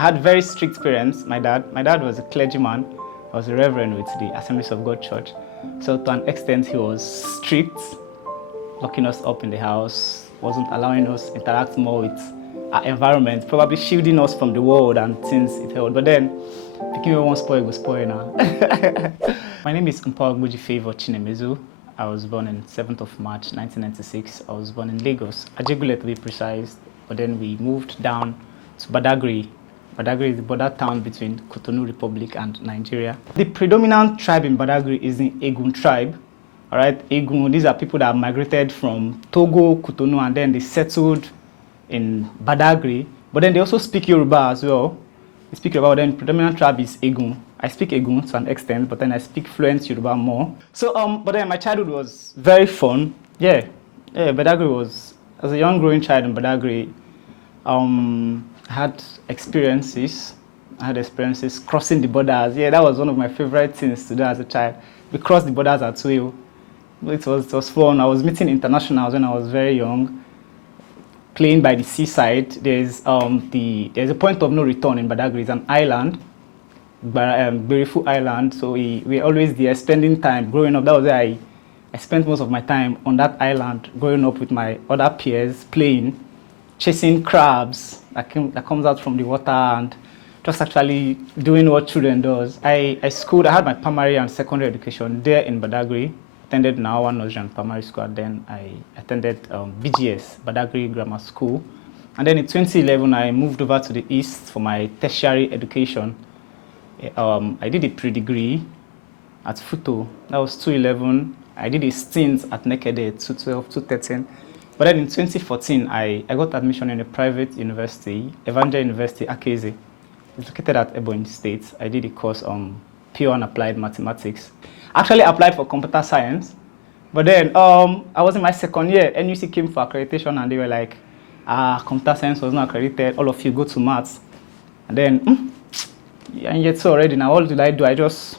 I had very strict parents. My dad was a clergyman. I was a reverend with the Assemblies of God Church. So to an extent, he was strict, locking us up in the house, wasn't allowing us interact more with our environment, probably shielding us from the world and things it held. But then, picking one spoil, go spoil now. My name is Mpawagboji Favor Chinemezu. I was born on 7th of March 1996. I was born in Lagos, Ajegule to be precise. But then we moved down to Badagry. Badagry is the border town between Cotonou Republic and Nigeria. The predominant tribe in Badagry is the Egun tribe. All right, Egun, these are people that migrated from Togo, Cotonou, and then they settled in Badagry. But then they also speak Yoruba as well. They speak Yoruba, but then the predominant tribe is Egun. I speak Egun to an extent, but then I speak fluent Yoruba more. So, but then my childhood was very fun. Yeah, Badagry was, as a young growing child in Badagry, I had experiences. Crossing the borders. Yeah, that was one of my favorite things to do as a child. We crossed the borders at will. It was fun. I was meeting internationals when I was very young, playing by the seaside. There's a point of no return in Badagry. It's an island, beautiful island. So we always there spending time growing up. That was where I spent most of my time on that island, growing up with my other peers, playing, chasing crabs that comes out from the water, and just actually doing what children does. I had my primary and secondary education there in Badagry. Attended Nawa Nigerian Primary School, and then I attended BGS, Badagry Grammar School. And then in 2011, I moved over to the east for my tertiary education. I did a pre-degree at Futo. That was 2011. I did a stint at Nekede, 2012, 2013. But then in 2014, I got admission in a private university, Evangel University, Akese. It's located at Ebonyi State. I did a course on pure and applied mathematics. Actually applied for computer science, but then I was in my second year. NUC came for accreditation and they were like, computer science was not accredited, all of you go to maths. And then, and yet so already now, what did I do? I just,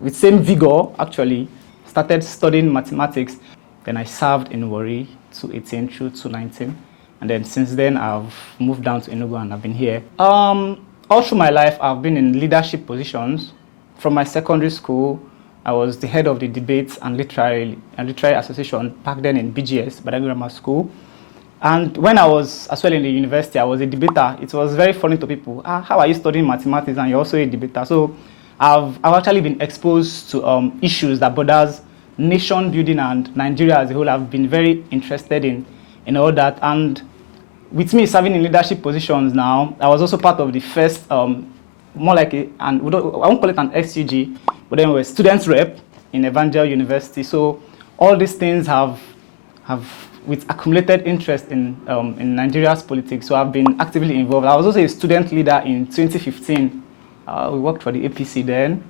with same vigor, actually, started studying mathematics. Then I served in Warri 2018 through 2019. And then since then, I've moved down to Enugu and I've been here. All through my life, I've been in leadership positions. From my secondary school, I was the head of the Debates and Literary Association back then in BGS, Badagry Grammar School. And when I was as well in the university, I was a debater. It was very funny to people. How are you studying mathematics and you're also a debater? So I've actually been exposed to issues that borders nation building and Nigeria as a whole. I've been very interested in all that. And with me serving in leadership positions now, I was also part of the first, more like I won't call it an SUG, but then we're students rep in Evangel University. So all these things have with accumulated interest in Nigeria's politics. So I've been actively involved. I was also a student leader in 2015. We worked for the APC then.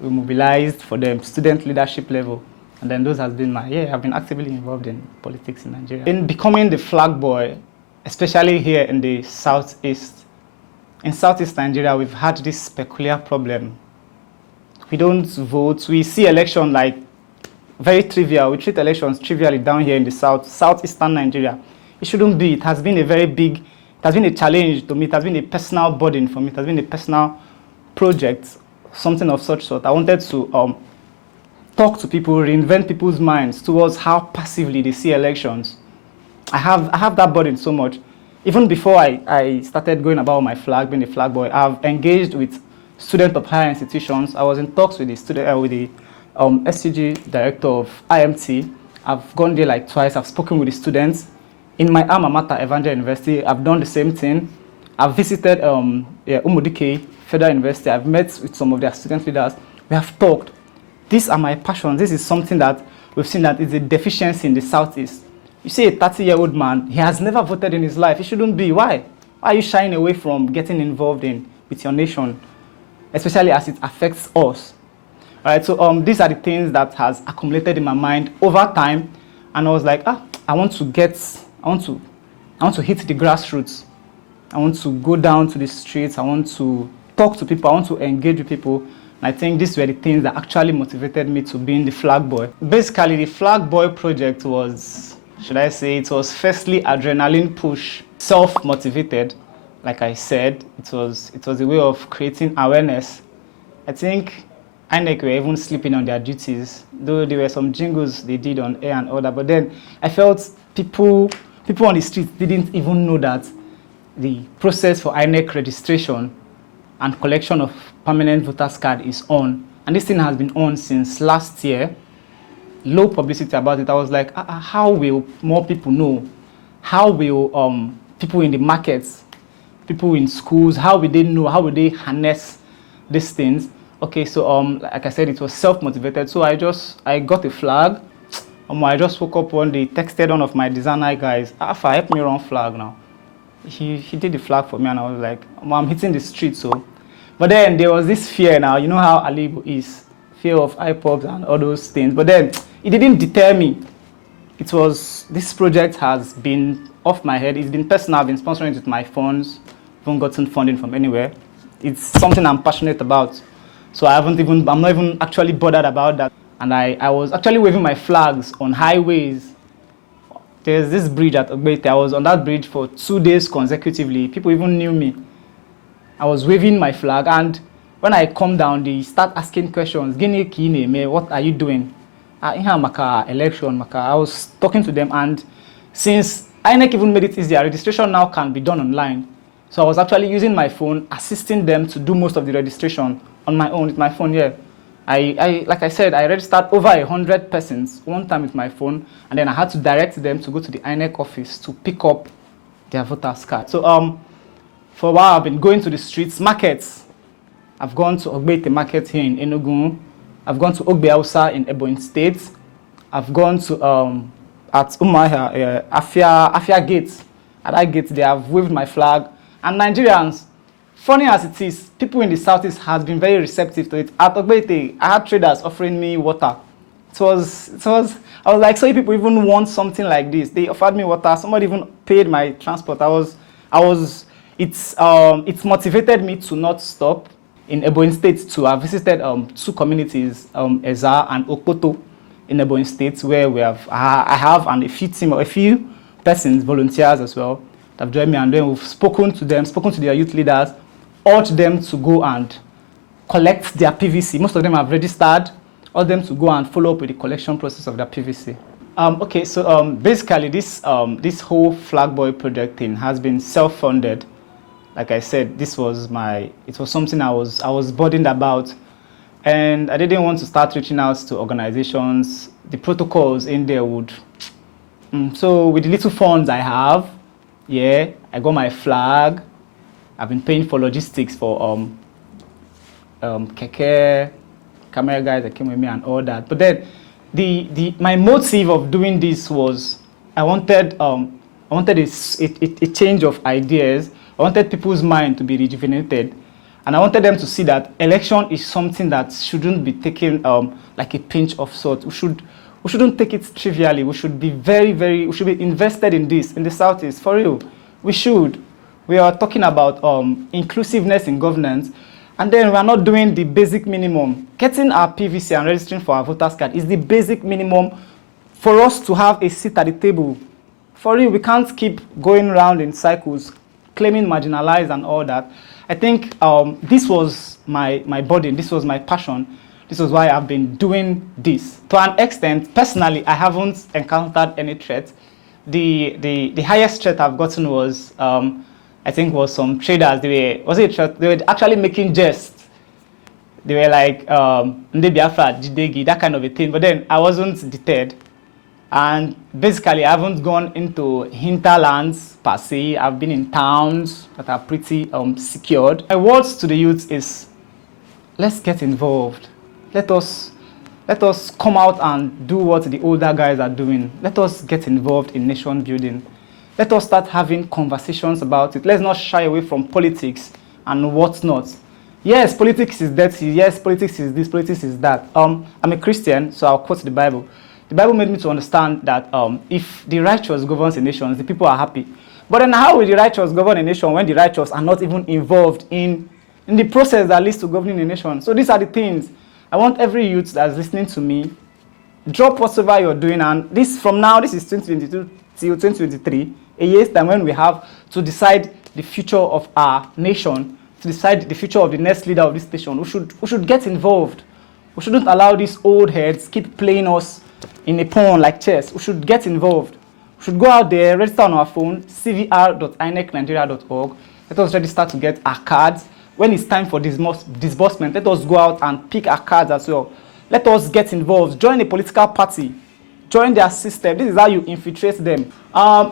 We mobilized for the student leadership level. And then those has been I've been actively involved in politics in Nigeria. In becoming the flag boy, especially here in the Southeast, in Southeast Nigeria, we've had this peculiar problem. We don't vote. We see election like very trivial. We treat elections trivially down here in the southeastern Nigeria. It shouldn't be. It has been a very big, it has been a challenge to me. It has been a personal burden for me. It has been a personal project, something of such sort. I wanted to talk to people, reinvent people's minds towards how passively they see elections. I have that burden so much. Even before I started going about my flag, being a flag boy, I've engaged with students of higher institutions. I was in talks with the SCG director of IMT. I've gone there like twice. I've spoken with the students. In my alma mater, Evangel University, I've done the same thing. I've visited Umudike Federal University. I've met with some of their student leaders. We have talked. These are my passions. This is something that we've seen that is a deficiency in the Southeast. You see a 30-year-old man, he has never voted in his life. He shouldn't be. Why? Why are you shying away from getting involved with your nation, especially as it affects us? All right, so these are the things that has accumulated in my mind over time, and I was like, I want to hit the grassroots. I want to go down to the streets. I want to talk to people. I want to engage with people. And I think these were the things that actually motivated me to being the flag boy. Basically, the flag boy project was, should I say, it was firstly adrenaline push, self-motivated. like I said, it was a way of creating awareness. I think INEC were even sleeping on their duties, though there were some jingles they did on air and all that. But then I felt people on the streets didn't even know that the process for INEC registration and collection of permanent voters card is on. And this thing has been on since last year. Low publicity about it. I was like, how will more people know? How will people in the markets, people in schools, how will they know? How will they harness these things? Okay, so like I said, it was self-motivated. So I got a flag. I just woke up one day, texted one of my designer guys, Alpha, help me run flag now. He did the flag for me, and I was like, I'm hitting the street, so. But then there was this fear now. You know how Alibo is, fear of iPods and all those things. But then it didn't deter me. This project has been off my head. It's been personal. I've been sponsoring it with my funds. Haven't gotten funding from anywhere. It's something I'm passionate about. So I'm not even actually bothered about that. And I was actually waving my flags on highways. There's this bridge at Ogbete. I was on that bridge for 2 days consecutively. People even knew me. I was waving my flag, and when I come down, they start asking questions. What are you doing? Election. I was talking to them, and since INEC even made it easier, registration now can be done online. So I was actually using my phone, assisting them to do most of the registration on my own with my phone here. Like I said, I registered over 100 persons one time with my phone, and then I had to direct them to go to the INEC office to pick up their voters card. So for a while, I've been going to the streets, markets. I've gone to Ogbete Market here in Enugu. I've gone to Ogbe Hausa in Ebonyi State. I've gone to at Umuahia, Afia Gate. At that gate there, I've waved my flag. And Nigerians, funny as it is, people in the southeast has been very receptive to it. At Ogbete, I had traders offering me water. I was like, so people even want something like this. They offered me water. Somebody even paid my transport. It's motivated me to not stop. In Ebonyi State too, I visited 2 communities, Eza and Okpoto in Ebonyi State, where I have and a few persons, volunteers as well, that have joined me, and then we've spoken to their youth leaders, urged them to go and collect their PVC. Most of them have registered, urged them to go and follow up with the collection process of their PVC. Okay, so basically this whole Flag Boy project thing has been self-funded. Like I said, it was something I was burdened about, and I didn't want to start reaching out to organizations. The protocols in there would. So with the little funds I have, I got my flag. I've been paying for logistics for keke, camera guys that came with me and all that. But then my motive of doing this was I wanted a change of ideas. I wanted people's mind to be rejuvenated, and I wanted them to see that election is something that shouldn't be taken like a pinch of salt. We shouldn't take it trivially. We should be we should be invested in this, in the Southeast, for real. We should. We are talking about inclusiveness in governance, and then we are not doing the basic minimum. Getting our PVC and registering for our voters card is the basic minimum for us to have a seat at the table. For real, we can't keep going around in cycles, claiming marginalized and all that. I think this was my burden, this was my passion, this was why I've been doing this. To an extent, personally, I haven't encountered any threat. The highest threat I've gotten was, I think, was some traders. They were actually making jests. They were like, Nde Biafra, Jidegi, that kind of a thing. But then I wasn't deterred. And basically, I haven't gone into hinterlands per se. I've been in towns that are pretty secured. My words to the youth is, let's get involved. Let us come out and do what the older guys are doing. Let us get involved in nation building. Let us start having conversations about it. Let's not shy away from politics and whatnot. Yes, politics is dirty. Yes, politics is this, politics is that. I'm a Christian, so I'll quote the Bible. The Bible made me to understand that if the righteous governs a nation, the people are happy. But then how will the righteous govern a nation when the righteous are not even involved in the process that leads to governing a nation? So these are the things. I want every youth that's listening to me, drop whatever you're doing, and this from now, this is 2022 till 2023, a year's time when we have to decide the future of our nation, to decide the future of the next leader of this nation, we should get involved. We shouldn't allow these old heads keep playing us in a pawn like chess. We should get involved. We should go out there, register on our phone, cvr.inecnigeria.org. Let us register to get our cards. When it's time for disbursement, let us go out and pick our cards as well. Let us get involved. Join a political party. Join their system. This is how you infiltrate them.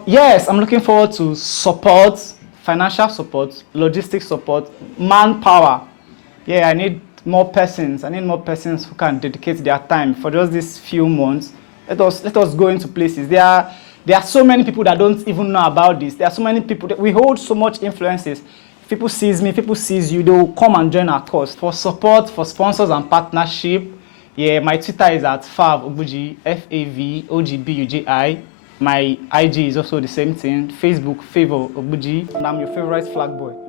Yes, I'm looking forward to support, financial support, logistic support, manpower. Yeah, I need more persons. I need more persons who can dedicate their time for just these few months. Let us go into places. There are so many people that don't even know about this. There are so many people that we hold so much influences. If people sees me, people sees you, they will come and join our cause. For support, for sponsors and partnership, yeah, my Twitter is at Favogbuji, FAVOGBUJI. My IG is also the same thing. Facebook, Favor Ogbuji, and I'm your favorite flag boy.